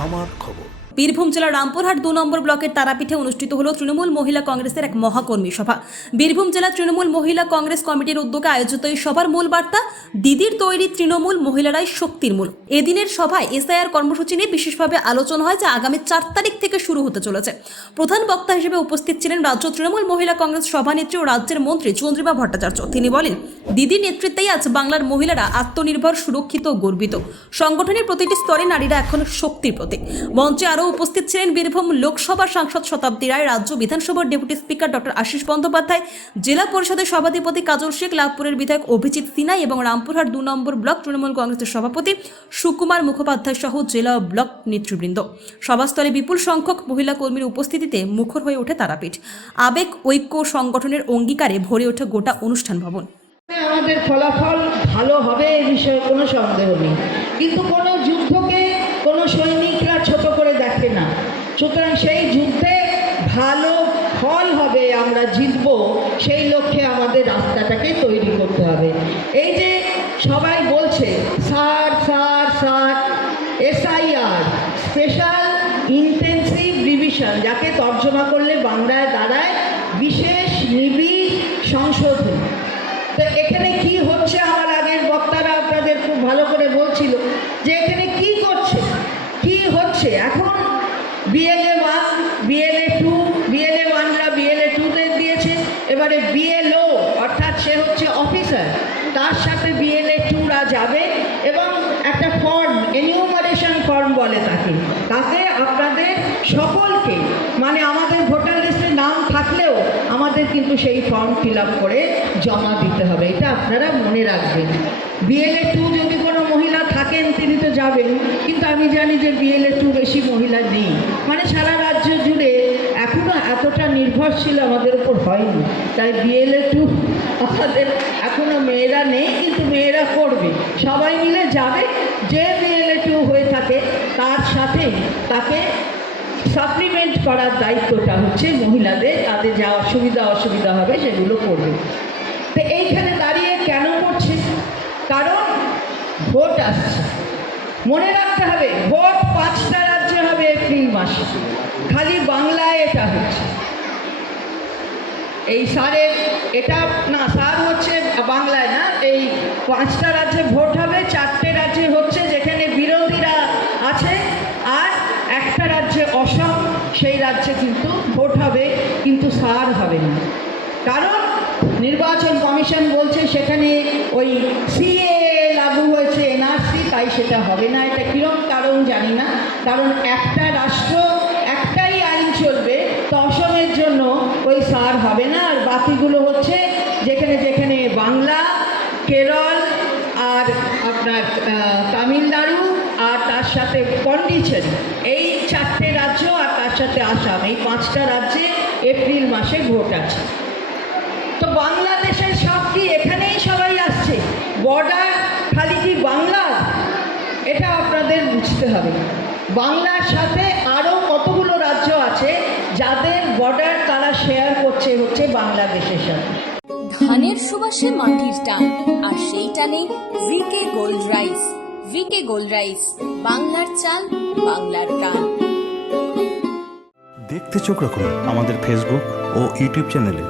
আমার খবর। বীরভূম জেলার রামপুরহাট দু নম্বর ব্লকের তারাপীঠে অনুষ্ঠিত হল তৃণমূল মহিলা কংগ্রেসের এক মহাকর্মী সভা। বীরভূম জেলা তৃণমূল মহিলা কংগ্রেস কমিটির উদ্যোগে আয়োজিত এই সভার মূল বার্তা, দিদির তৈরি তৃণমূল মহিলারাই শক্তির মূল। এদিনের সভায় এসআইআর কর্মসূচি নিয়ে বিশেষভাবে আলোচনা হয়, যা আগামী চার তারিখ থেকে শুরু হতে চলেছে। প্রধান বক্তা হিসেবে উপস্থিত ছিলেন রাজ্য তৃণমূল মহিলা কংগ্রেস সভানেত্রী ও রাজ্যের মন্ত্রী চন্দ্রিমা ভট্টাচার্য। তিনি বলেন দিদির নেতৃত্বেই আজ বাংলার মহিলারা আত্মনির্ভর, সুরক্ষিত ও গর্বিত। সংগঠনের প্রতিটি স্তরে নারীরা এখন শক্তির প্রতীক। মঞ্চে আরও উপস্থিত ছিলেন বীরভূম লোকসভা সাংসদ শতাব্দী রায়, রাজ্য বিধানসভার deputy speaker doctor Ashis Bandyopadhyay, জেলা পরিষদের সভাধিপতি কাজল শেখ, লাভপুরের বিধায়ক অভিজিৎ সিনাই এবং রামপুরহাট দু নম্বর ব্লক তৃণমূল কংগ্রেসের সভাপতি সুকুমার মুখোপাধ্যায় সহ জেলা ব্লক নেতৃবৃন্দ। সভাস্থলে বিপুল সংখ্যক মহিলা কর্মীর উপস্থিতিতে মুখর হয়ে ওঠে তারাপীঠ। আবেগ, ঐক্য সংগঠনের অঙ্গীকারে ভরে ওঠে গোটা অনুষ্ঠান ভবন। আমাদের ফলাফল ভালো হবে এ বিষয়ে কোনো সন্দেহ নেই। কিন্তু কোনো সুতরাং সেই যুদ্ধে ভালো ফল হবে, আমরা জিতব। সেই লক্ষ্যে আমাদের রাস্তাটাকে তৈরি করতে হবে। এই যে সবাই বলছে SIR SIR SIR SIR, special intensive revision, যাকে তর্জমা করলে বাংলায় দাঁড়ায় বিশেষ নিবিড় সংশোধন। তো এখানে কি হচ্ছে আমার আগের বক্তারা আপনাদের খুব ভালো করে বলছিল যে এখানে কি এবারে বিএলও অর্থাৎ সে হচ্ছে অফিসার তার সাথে বিএলএ টুরা যাবে এবং একটা ফর্ম এনিউমারেশন ফর্ম বলে তাকে। তাতে আপনাদের সকলকে মানে আমাদের ভোটার লিস্টে নাম থাকলেও আমাদের কিন্তু সেই ফর্ম ফিল করে জমা দিতে হবে। এটা আপনারা মনে রাখবেন। বিএলএ টু যদি কোনো মহিলা থাকেন, তিনি তো যাবেন। কিন্তু আমি জানি যে বিএলএ টু বেশি মহিলা নেই। মানে সারা রাজ্য নির্ভরশীল আমাদের উপর হয়নি। তাই বিএলএ টু আমাদের এখনও মেয়েরা নেই, কিন্তু মেয়েরা করবে। সবাই মিলে যাবে, যে বিএলএ টু হয়ে থাকে, তার সাথে তাকে সাপ্লিমেন্ট করার দায়িত্বটা হচ্ছে মহিলাদের তাদের যা অসুবিধা অসুবিধা হবে সেগুলো করবে। তো এইখানে দাঁড়িয়ে কেন করছে? কারণ ভোট আসছে। মনে রাখতে হবে, ভোট পাঁচটা রাজ্যে হবে এপ্রিল মাসে। খালি বাংলায় এটা হচ্ছে। এই সারের এটা না সার হচ্ছে বাংলায় না, এই পাঁচটা রাজ্যে ভোট হবে, চারটে রাজ্যে হচ্ছে যেখানে বিরোধীরা আছে, আর একটা রাজ্যে অসম, সেই রাজ্যে কিন্তু ভোট হবে, কিন্তু সার হবে না। কারণ নির্বাচন কমিশন বলছে সেখানে ওই সিএ লাগু হয়েছে, এনআরসি, তাই সেটা হবে না। এটা কিরম কারণ জানি না, কারণ একটা আর হচ্ছে যেখানে যেখানে বাংলা, কেরল আর আপনার তামিলনাড়ু আর তার সাথে পন্ডিচেরি এই চারটে রাজ্য আর তার সাথে আসাম। এই পাঁচটা রাজ্যে এপ্রিল মাসে ভোট আছে। তো বাংলাদেশের সব কি এখানেই সবাই আসছে। বর্ডার খালি কি বাংলা? এটা আপনাদের বুঝতে হবে। বাংলার সাথে আরও শেয়ার করছে হচ্ছে বাংলাদেশের সাথে। ধানের সুবাসে মাটির টান আর সেই টানে VK gold rice VK gold rice বাংলার চাল বাংলার টান দেখতে চোখ রাখুন আমাদের ফেসবুক ও ইউটিউব চ্যানেলে